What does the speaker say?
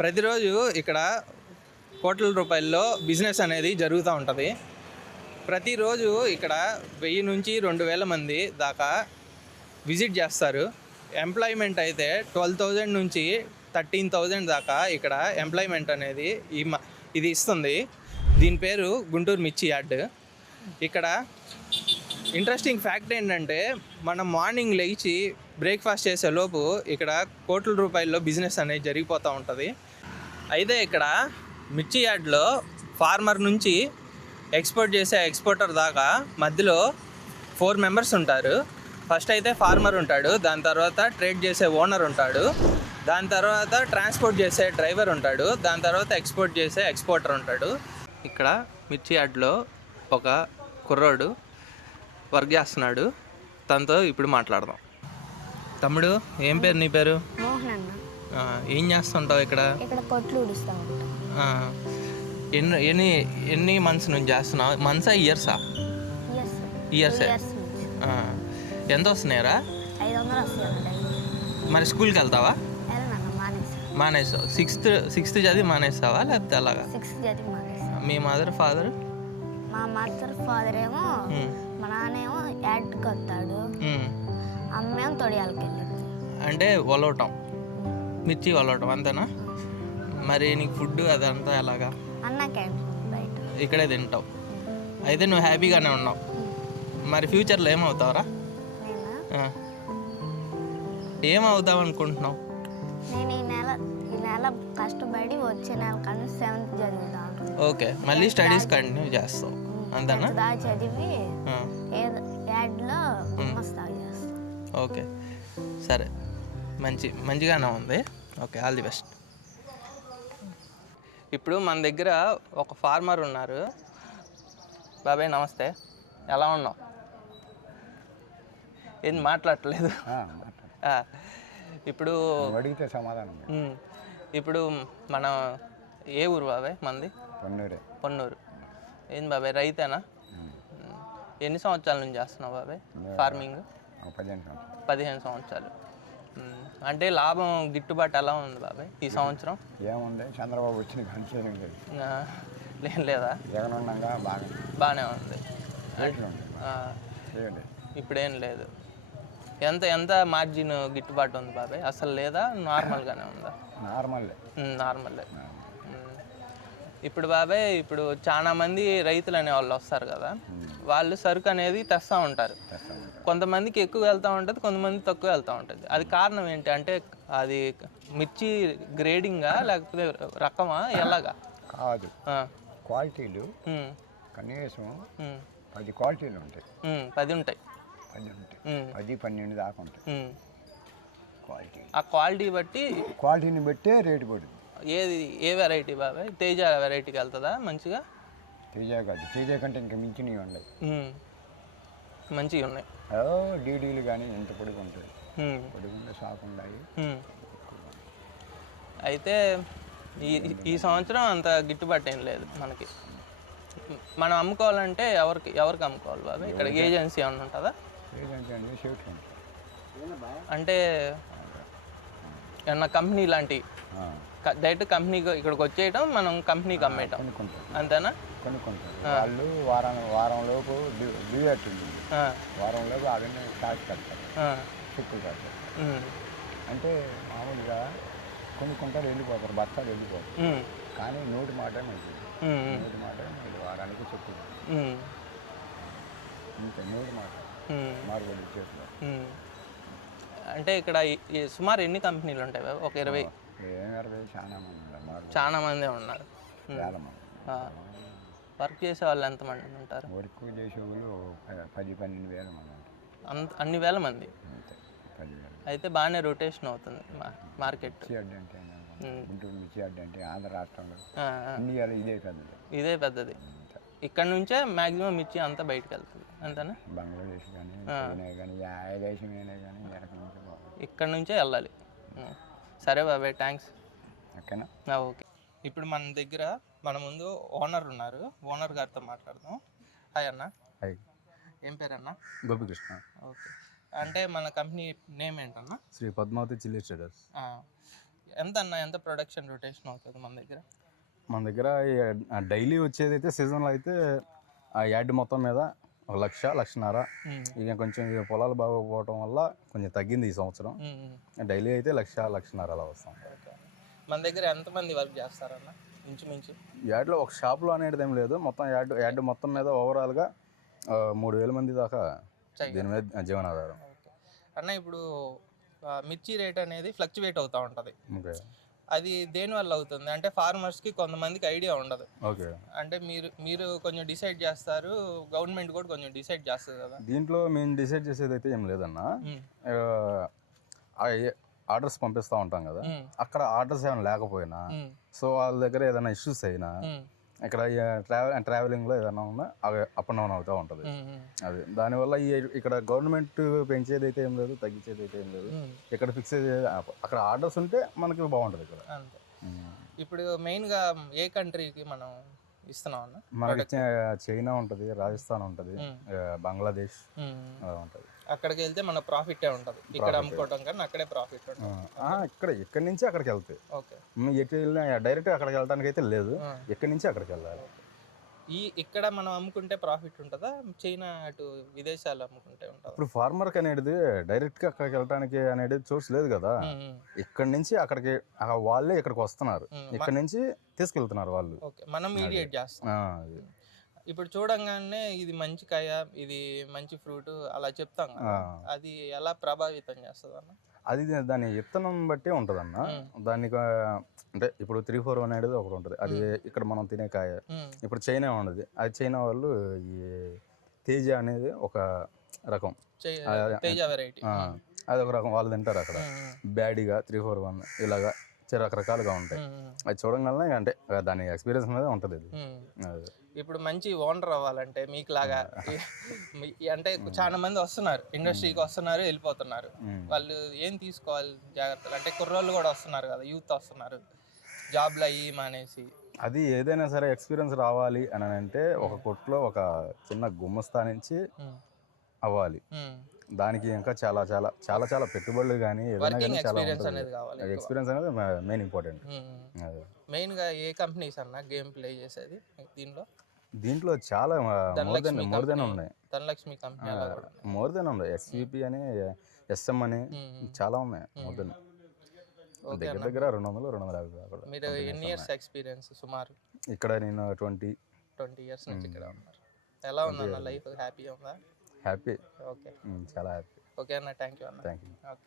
ప్రతిరోజు ఇక్కడ కోట్ల రూపాయల్లో బిజినెస్ అనేది జరుగుతూ ఉంటుంది. ప్రతిరోజు ఇక్కడ 1000 నుంచి 2000 మంది దాకా విజిట్ చేస్తారు. ఎంప్లాయ్మెంట్ అయితే 12,000 నుంచి 13,000 దాకా ఇక్కడ ఎంప్లాయ్మెంట్ అనేది ఇది ఇస్తుంది. దీని పేరు గుంటూరు మిర్చి యార్డ్. ఇక్కడ ఇంట్రెస్టింగ్ ఫ్యాక్ట్ ఏంటంటే, మనం మార్నింగ్ లేచి బ్రేక్ఫాస్ట్ చేసే లోపు ఇక్కడ కోట్ల రూపాయల్లో బిజినెస్ అనేది జరిగిపోతూ ఉంటుంది. అయితే ఇక్కడ మిర్చి యార్డ్లో ఫార్మర్ నుంచి ఎక్స్పోర్ట్ చేసే ఎక్స్పోర్టర్ దాకా మధ్యలో 4 మెంబర్స్ ఉంటారు. ఫస్ట్ అయితే ఫార్మర్ ఉంటాడు, దాని తర్వాత ట్రేడ్ చేసే ఓనర్ ఉంటాడు, దాని తర్వాత ట్రాన్స్పోర్ట్ చేసే డ్రైవర్ ఉంటాడు, దాని తర్వాత ఎక్స్పోర్ట్ చేసే ఎక్స్పోర్టర్ ఉంటాడు. ఇక్కడ మిర్చి యార్డ్లో ఒక కుర్రోడు వర్క్ చేస్తున్నాడు. తనతో ఇప్పుడు మాట్లాడదాం. తమ్ముడు, ఏం పేరు నీ పేరు? మోహన్ అన్న. ఏం చేస్తుంటావు ఇక్కడ? ఇక్కడ కొట్లు ఊడుస్తా ఉంటా. ఎన్ని మంత్స్ నుంచి చేస్తున్నావు? మంత్సా ఇయర్సా? ఇయర్సే. ఎంత వస్తున్నాయరా? 500 వస్తాయి. మరి స్కూల్కి వెళ్తావా? మానేసావు? సిక్స్త్ చదివి మానేస్తావా లేకపోతే అలాగా? 6th చదివి మానేసా. మీ మదర్ ఫాదర్? మా మదర్ ఫాదర్ ఏమో మా నాన్నేమో యాడ్కి వస్తాడు, అమ్మేమో తొడియాలకి వెళ్ళింది. అంటే వలవటం, మిర్చి వలవటం అంతేనా? మరి నీకు ఫుడ్ అదంతా ఎలాగా? అన్న క్యాంటీన్ బయట ఇక్కడే తింటావు. అయితే నువ్వు హ్యాపీగానే ఉన్నావు. మరి ఫ్యూచర్లో ఏమవుతావురా? ఏమవుతావు అనుకుంటున్నావు? నేను ఈ నెల కష్టపడి వచ్చే నెల కానీ 7th చదువుతాను. ఓకే, మళ్ళీ స్టడీస్ కంటిన్యూ చేస్తావు అంతేనా? చదివి యాడ్లో చేస్తాను. ఓకే, సరే, మంచిగానే ఉంది. Okay, all the best. ఇప్పుడు మన దగ్గర ఒక ఫార్మర్ ఉన్నారు. బాబాయ్ నమస్తే, ఎలా ఉన్నావు? ఏం మాట్లాడట్లేదు? ఇప్పుడు అడిగితే సమాధానం. ఇప్పుడు మన ఏ ఊరు బాబాయ్? మంది పొన్నూరు. ఏం బాబాయ్, రైతేనా? ఎన్ని సంవత్సరాల నుంచి చేస్తున్నావు బాబాయ్ ఫార్మింగ్? 15 సంవత్సరాలు. అంటే లాభం గిట్టుబాటు ఎలా ఉంది బాబాయ్ ఈ సంవత్సరం? ఏముంది, చంద్రబాబు వచ్చిన లేదా? జగన్ ఉన్నాగా బాగానే ఉంది. ఇప్పుడేం లేదు. ఎంత మార్జిన్ గిట్టుబాటు ఉంది బాబాయ్? అసలు లేదా, నార్మల్గానే ఉందా? నార్మలే. ఇప్పుడు బాబాయ్, ఇప్పుడు చాలా మంది రైతులు అనే వాళ్ళు వస్తారు కదా, వాళ్ళు సరుకు అనేది తెస్తూ ఉంటారు. కొంతమందికి ఎక్కువ వెళ్తూ ఉంటుంది, కొంతమంది తక్కువ వెళ్తూ ఉంటుంది. అది కారణం ఏంటి? అంటే అది మిర్చి గ్రేడింగా లేకపోతే రకమా, ఎలాగా? కాదు, క్వాలిటీలు కనీసం 10 క్వాలిటీలు ఉంటాయి. 10 ఉంటాయి. 10-12 దాకా ఉంటాయి క్వాలిటీ. ఆ క్వాలిటీని బట్టే రేటు పడుతుంది. ఏ వెరైటీ బాబాయ్? తేజ వెరైటీకి వెళ్తుందా మంచిగా? తేజ కాదు, తేజ కంటే ఇంకా మించినవి ఉన్నాయి, మంచిగా ఉన్నాయి. డీడీలు కానీ ఎంత పొడుగు ఉంటుంది, పొడుగుండే షాక్ ఉన్నాయి. అయితే ఈ సంవత్సరం అంత గిట్టుబాటు ఏం లేదు మనకి. మనం అమ్ముకోవాలంటే ఎవరికి అమ్ముకోవాలి బాబాయ్? ఇక్కడ ఏజెన్సీ ఏమన్నా ఉంటుందా? అంటే ఏమన్నా కంపెనీ లాంటి డైరెక్ట్ కంపెనీ ఇక్కడికి వచ్చేయటం, మనం కంపెనీకి అమ్మేయటం అంతేనా? వాళ్ళు వారంలోపు డ్యూ అవుతుంది, వారంలోపు అవన్నీ ట్యాక్స్ కడతారు, చెక్కులు కడతారు. అంటే మామూలుగా కొనుక్కుంటారు, వెళ్ళిపోతారు, బస్తాలు వెళ్ళిపోతారు. కానీ నోటి మాట మంచిది, నోటి మాట వారానికి చెక్కులు, ఇంకా నోటి మాట మార్గం చేస్తారు. అంటే ఇక్కడ సుమారు ఎన్ని కంపెనీలు ఉంటాయి? ఒక 20? చాలా మంది ఉన్నారు. వర్క్ చేసే వాళ్ళు ఎంతమంది ఉంటారు? వర్క్ చేసే వాళ్ళు 10-12 వేల మంది ఉంటారు. అన్ని వేల మంది. అయితే బాగానే రొటేషన్ అవుతుంది మార్కెట్. గుంటూరు మిర్చి యార్డ్ అంటే ఆంధ్ర రాష్ట్రంలో, ఇండియాలో ఇదే పెద్దది. ఇక్కడ నుంచే మ్యాక్సిమం మిర్చి అంతా బయటకు వెళ్తుంది అంతేనా? బంగ్లాదేశ్ కానీ దేశమైనా కానీ ఇక్కడ నుంచే వెళ్ళాలి. సరే బాబాయ్, థ్యాంక్స్. ఓకేనా? ఓకే. ఇప్పుడు మన ముందు ఓనర్ ఉన్నారు. ఓనర్ గారితో మాట్లాడదాం. హాయ్ అన్న. హాయ్. ఏం పేరు అన్న? గోపికృష్ణ. ఓకే. అంటే మన కంపెనీ నేమ్ ఏంటన్నా? Sri Padmavathi chilli traders. ఎంత ప్రొడక్షన్ రొటేషన్ అవుతుంది మన దగ్గర డైలీ వచ్చేది అయితే సీజన్లో అయితే ఆ యాడ్ మొత్తం మీద 1,00,000-1,50,000. ఇక కొంచెం ఇక పొలాలు బాగోపోవటం వల్ల కొంచెం తగ్గింది ఈ సంవత్సరం. డైలీ అయితే 1,00,000-1,50,000 అలా వస్తాం. మన దగ్గర ఎంతమంది వర్క్ చేస్తారన్న ఇంచుమించు? యాడ్లో ఒక షాప్లో అనేది ఏం లేదు, మొత్తం యాడ్ మొత్తం మీద ఓవరాల్గా 3,000 మంది దాకా దీని మీద జీవనాధారం. అన్న ఇప్పుడు మిర్చి రేట్ అనేది ఫ్లక్చువేట్ అవుతూ ఉంటుంది. ఓకే. అది దేనివల్ల అవుతుంది అంటే ఫార్మర్స్కి కొంతమందికి ఐడియా ఉండదు. ఓకే. అంటే మీరు కొంచెం డిసైడ్ చేస్తారు, గవర్నమెంట్ కూడా కొంచెం డిసైడ్ చేస్తుంది కదా. దీంట్లో మేము డిసైడ్ చేసేది అయితే ఏం లేదన్నా. ఆర్డర్స్ పంపిస్తూ ఉంటాం కదా, అక్కడ ఆర్డర్స్ ఏమైనా లేకపోయినా, సో వాళ్ళ దగ్గర ఏదైనా ఇష్యూస్ అయినా, ఇక్కడ ట్రావెలింగ్లో ఏదైనా ఉన్నా అవి అప్ అండ్ డౌన్ అవుతూ ఉంటుంది. అది దానివల్ల ఇక్కడ గవర్నమెంట్ పెంచేది అయితే ఏం లేదు, తగ్గించేది అయితే ఏం లేదు. ఇక్కడ ఫిక్స్ అక్కడ ఆర్డర్స్ ఉంటే మనకి బాగుంటుంది ఇక్కడ. అంతే. ఇప్పుడు మెయిన్గా ఏ కంట్రీకి మనం ఇస్తున్నాం అన్న? మనకి చైనా ఉంటుంది, రాజస్థాన్ ఉంటుంది, బంగ్లాదేశ్ ఉంటుంది. అక్కడికి వెళ్తే మన ప్రాఫిటే ఉంటుంది. ఇక్కడ అమ్ముకోవడం కన్నా అక్కడే ప్రాఫిట్ ఉంటుంది. ఇక్కడి నుంచి అక్కడికి వెళ్తాయి. ఓకే. ఎటు వెళ్ళినా డైరెక్ట్ అక్కడికి వెళ్ళడానికి అయితే లేదు, ఇక్కడి నుంచి అక్కడికి వెళ్ళాలి. ఇక్కడ మనం అమ్ముకుంటే ప్రాఫిట్ ఉంటుందా, చైనా అటు విదేశాలు అమ్ముకుంటే ఉంటుందా? ఇప్పుడు ఫార్మర్కి అనేది డైరెక్ట్గా అక్కడికి వెళ్ళడానికి అనేది సోర్స్ లేదు కదా. ఇక్కడి నుంచి అక్కడికి వాళ్ళే ఇక్కడికి వస్తున్నారు, ఇక్కడి నుంచి తీసుకెళ్తున్నారు వాళ్ళు. ఓకే, మనం మీడియేట్ చేస్తాం. ఇప్పుడు చూడంగానే ఇది మంచి కాయ, ఇది మంచి ఫ్రూట్ అలా చెప్తాం కదా, అది ఎలా ప్రభావితం చేస్తుంది అన్న? అది దాని విత్తనం బట్టి ఉంటుంది అన్న. దానికి అంటే ఇప్పుడు 3-4 అనేది ఒకటి ఉంటుంది, అది ఇక్కడ మనం తినే కాయ. ఇప్పుడు చైనా ఉండదు, అది చైనా వాళ్ళు ఈ తేజ అనేది ఒక రకం, తేజ వెరైటీ, అది ఒక రకం వాళ్ళు తింటారు అక్కడ. బ్యాడీగా 341 ఇలాగా రకరకాలుగా ఉంటాయి. అది చూడగలనే అంటే దాని ఎక్స్పీరియన్స్ అనేది ఉంటుంది. అది ఇప్పుడు మంచి ఓనర్ అవ్వాలంటే మీకు లాగా అంటే చాలా మంది వస్తున్నారు, ఇండస్ట్రీకి వస్తున్నారు, వెళ్ళిపోతున్నారు. వాళ్ళు ఏం తీసుకోవాలి జాగ్రత్తలు? అంటే కుర్రోళ్ళు కూడా వస్తున్నారు కదా, యూత్ వస్తున్నారు, జాబ్లు అయ్యి మానేసి. అది ఏదైనా సరే ఎక్స్పీరియన్స్ రావాలి అని అంటే ఒక కొట్లో ఒక చిన్న గుమ్మస్తా నుంచి అవ్వాలి. దానికి ఇంకా చాలా చాలా చాలా చాలా పెట్టుబడులు కానీ ఏదైనా కానీ చాలా ఎక్స్పీరియన్స్ అనేది మెయిన్ ఇంపార్టెంట్. మెయిన్గా ఏ కంపెనీస్ అన్న గేమ్ ప్లే చేసేది దీంట్లో చాలా మోర్ దెన్ ఉన్నాయి. ధనలక్ష్మి కంపెనీ మోర్ దెన్ ఉన్నాయి, ఎస్విపి అని, ఎస్ఎం అని చాలా ఉన్నాయి. మోర్ దెన్ దగ్గర దగ్గర 200-250. మీరు ఎన్ని ఇయర్స్ ఎక్స్పీరియన్స్ సుమారు ఇక్కడ? నేను 20 ఇయర్స్ నుంచి ఇక్కడ ఉన్నారు. ఎలా ఉందన్న లైఫ్? హ్యాపీగా ఉందా? హ్యాపీ, ఓకే, చాలా హ్యాపీ. ఓకే అన్న, థ్యాంక్ యూ అన్న. Thank you. ఓకే.